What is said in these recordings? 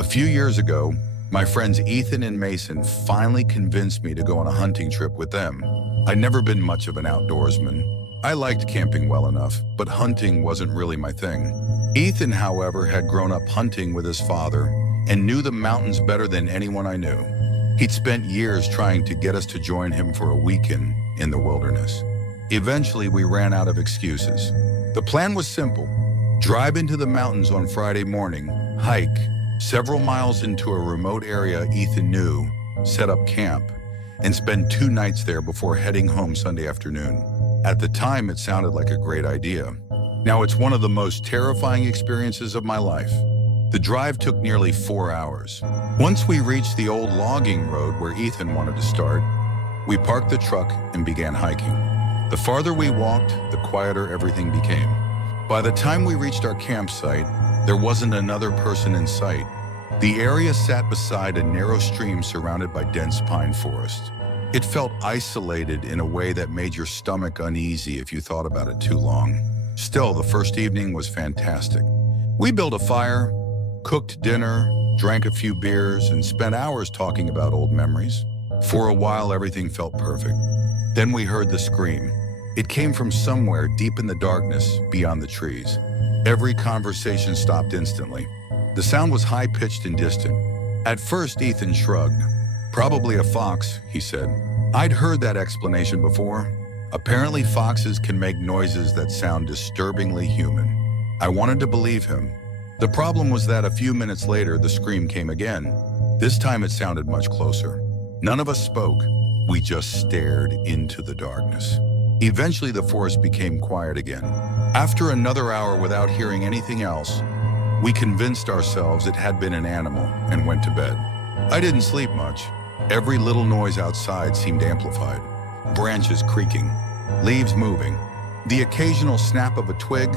A few years ago, my friends Ethan and Mason finally convinced me to go on a hunting trip with them. I'd never been much of an outdoorsman. I liked camping well enough, but hunting wasn't really my thing. Ethan, however, had grown up hunting with his father and knew the mountains better than anyone I knew. He'd spent years trying to get us to join him for a weekend in the wilderness. Eventually, we ran out of excuses. The plan was simple: drive into the mountains on Friday morning, hike several miles into a remote area Ethan knew, set up camp, and spend 2 nights there before heading home Sunday afternoon. At the time, it sounded like a great idea. Now, it's one of the most terrifying experiences of my life. The drive took nearly 4 hours. Once we reached the old logging road where Ethan wanted to start, we parked the truck and began hiking. The farther we walked, the quieter everything became. By the time we reached our campsite, there wasn't another person in sight. The area sat beside a narrow stream surrounded by dense pine forest. It felt isolated in a way that made your stomach uneasy if you thought about it too long. Still, the first evening was fantastic. We built a fire, cooked dinner, drank a few beers, and spent hours talking about old memories. For a while, everything felt perfect. Then we heard the scream. It came from somewhere deep in the darkness beyond the trees. Every conversation stopped instantly. The sound was high-pitched and distant. At first, Ethan shrugged. "Probably a fox," he said. I'd heard that explanation before. Apparently, foxes can make noises that sound disturbingly human. I wanted to believe him. The problem was that a few minutes later, the scream came again. This time it sounded much closer. None of us spoke. We just stared into the darkness. Eventually, the forest became quiet again. After another hour without hearing anything else, we convinced ourselves it had been an animal and went to bed. I didn't sleep much. Every little noise outside seemed amplified. Branches creaking, leaves moving, the occasional snap of a twig.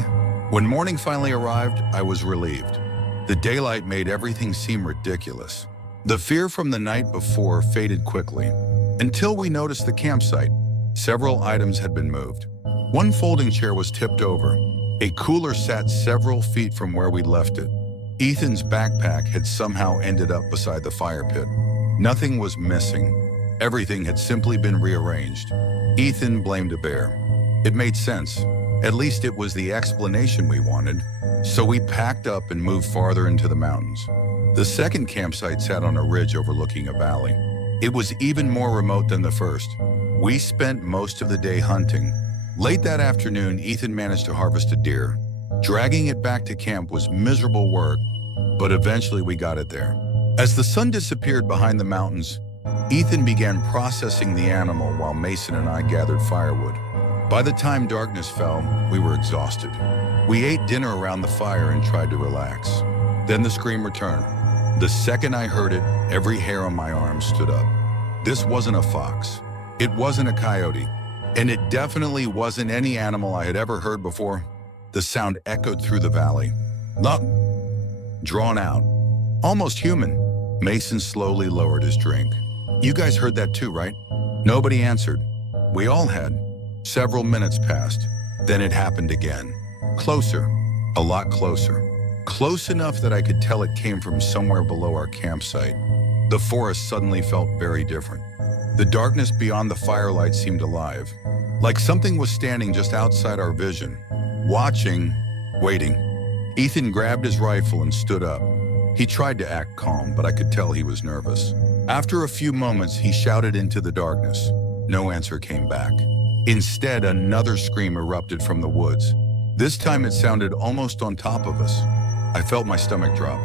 When morning finally arrived, I was relieved. The daylight made everything seem ridiculous. The fear from the night before faded quickly, until we noticed the campsite. Several items had been moved. One folding chair was tipped over. A cooler sat several feet from where we'd left it. Ethan's backpack had somehow ended up beside the fire pit. Nothing was missing. Everything had simply been rearranged. Ethan blamed a bear. It made sense. At least it was the explanation we wanted. So we packed up and moved farther into the mountains. The second campsite sat on a ridge overlooking a valley. It was even more remote than the first. We spent most of the day hunting. Late that afternoon, Ethan managed to harvest a deer. Dragging it back to camp was miserable work, but eventually we got it there. As the sun disappeared behind the mountains, Ethan began processing the animal while Mason and I gathered firewood. By the time darkness fell, we were exhausted. We ate dinner around the fire and tried to relax. Then the scream returned. The second I heard it, every hair on my arm stood up. This wasn't a fox. It wasn't a coyote. And it definitely wasn't any animal I had ever heard before. The sound echoed through the valley. Drawn out. Almost human. Mason slowly lowered his drink. "You guys heard that too, right?" Nobody answered. We all had. Several minutes passed. Then it happened again. Closer. A lot closer. Close enough that I could tell it came from somewhere below our campsite. The forest suddenly felt very different. The darkness beyond the firelight seemed alive, like something was standing just outside our vision, watching, waiting. Ethan grabbed his rifle and stood up. He tried to act calm, but I could tell he was nervous. After a few moments, he shouted into the darkness. No answer came back. Instead, another scream erupted from the woods. This time it sounded almost on top of us. I felt my stomach drop.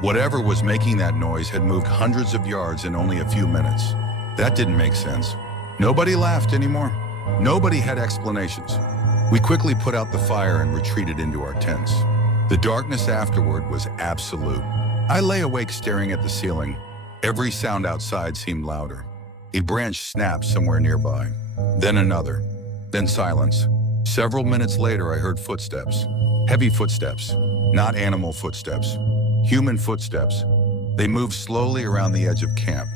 Whatever was making that noise had moved hundreds of yards in only a few minutes. That didn't make sense. Nobody laughed anymore. Nobody had explanations. We quickly put out the fire and retreated into our tents. The darkness afterward was absolute. I lay awake staring at the ceiling. Every sound outside seemed louder. A branch snapped somewhere nearby. Then another. Then silence. Several minutes later, I heard footsteps. Heavy footsteps. Not animal footsteps. Human footsteps. They moved slowly around the edge of camp.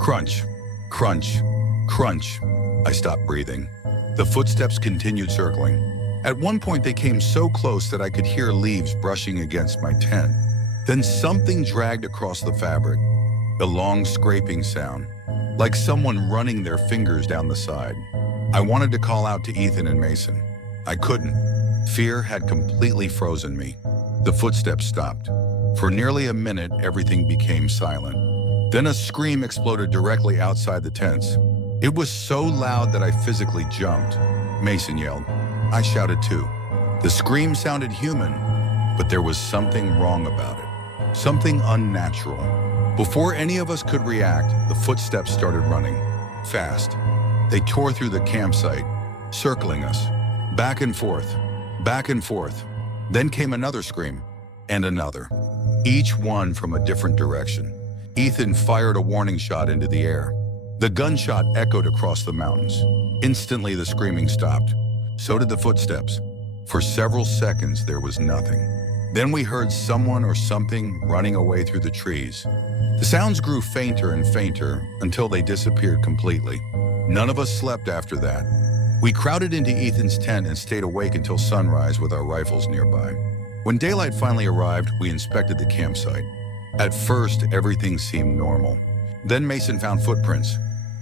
Crunch. Crunch. Crunch. I stopped breathing. The footsteps continued circling. At one point, they came so close that I could hear leaves brushing against my tent. Then something dragged across the fabric, a long scraping sound, like someone running their fingers down the side. I wanted to call out to Ethan and Mason. I couldn't. Fear had completely frozen me. The footsteps stopped. For nearly a minute, everything became silent. Then a scream exploded directly outside the tents. It was so loud that I physically jumped. Mason yelled. I shouted too. The scream sounded human, but there was something wrong about it. Something unnatural. Before any of us could react, the footsteps started running. Fast. They tore through the campsite, circling us. Back and forth. Back and forth. Then came another scream. And another. Each one from a different direction. Ethan fired a warning shot into the air. The gunshot echoed across the mountains. Instantly, the screaming stopped. So did the footsteps. For several seconds, there was nothing. Then we heard someone or something running away through the trees. The sounds grew fainter and fainter until they disappeared completely. None of us slept after that. We crowded into Ethan's tent and stayed awake until sunrise with our rifles nearby. When daylight finally arrived, we inspected the campsite. At first, everything seemed normal. Then Mason found footprints.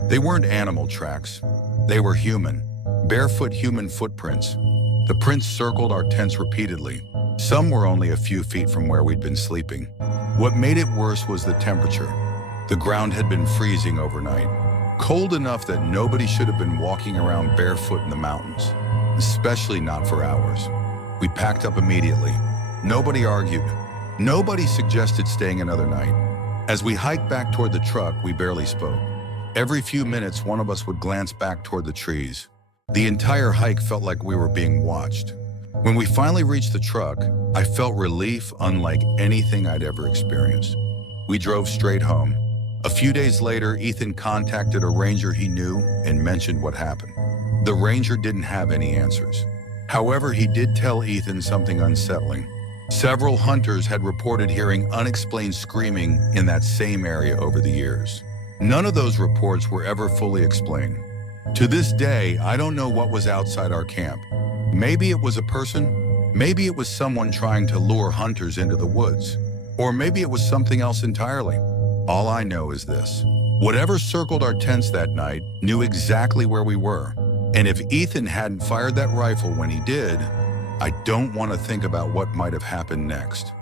They weren't animal tracks. They were human, barefoot human footprints. The prints circled our tents repeatedly. Some were only a few feet from where we'd been sleeping. What made it worse was the temperature. The ground had been freezing overnight, cold enough that nobody should have been walking around barefoot in the mountains, especially not for hours. We packed up immediately. Nobody argued. Nobody suggested staying another night. As we hiked back toward the truck, we barely spoke. Every few minutes, one of us would glance back toward the trees. The entire hike felt like we were being watched. When we finally reached the truck, I felt relief unlike anything I'd ever experienced. We drove straight home. A few days later, Ethan contacted a ranger he knew and mentioned what happened. The ranger didn't have any answers. However, he did tell Ethan something unsettling. Several hunters had reported hearing unexplained screaming in that same area over the years. None of those reports were ever fully explained. To this day, I don't know what was outside our camp. Maybe it was a person. Maybe it was someone trying to lure hunters into the woods. Or maybe it was something else entirely. All I know is this. Whatever circled our tents that night knew exactly where we were. And if Ethan hadn't fired that rifle when he did, I don't want to think about what might have happened next.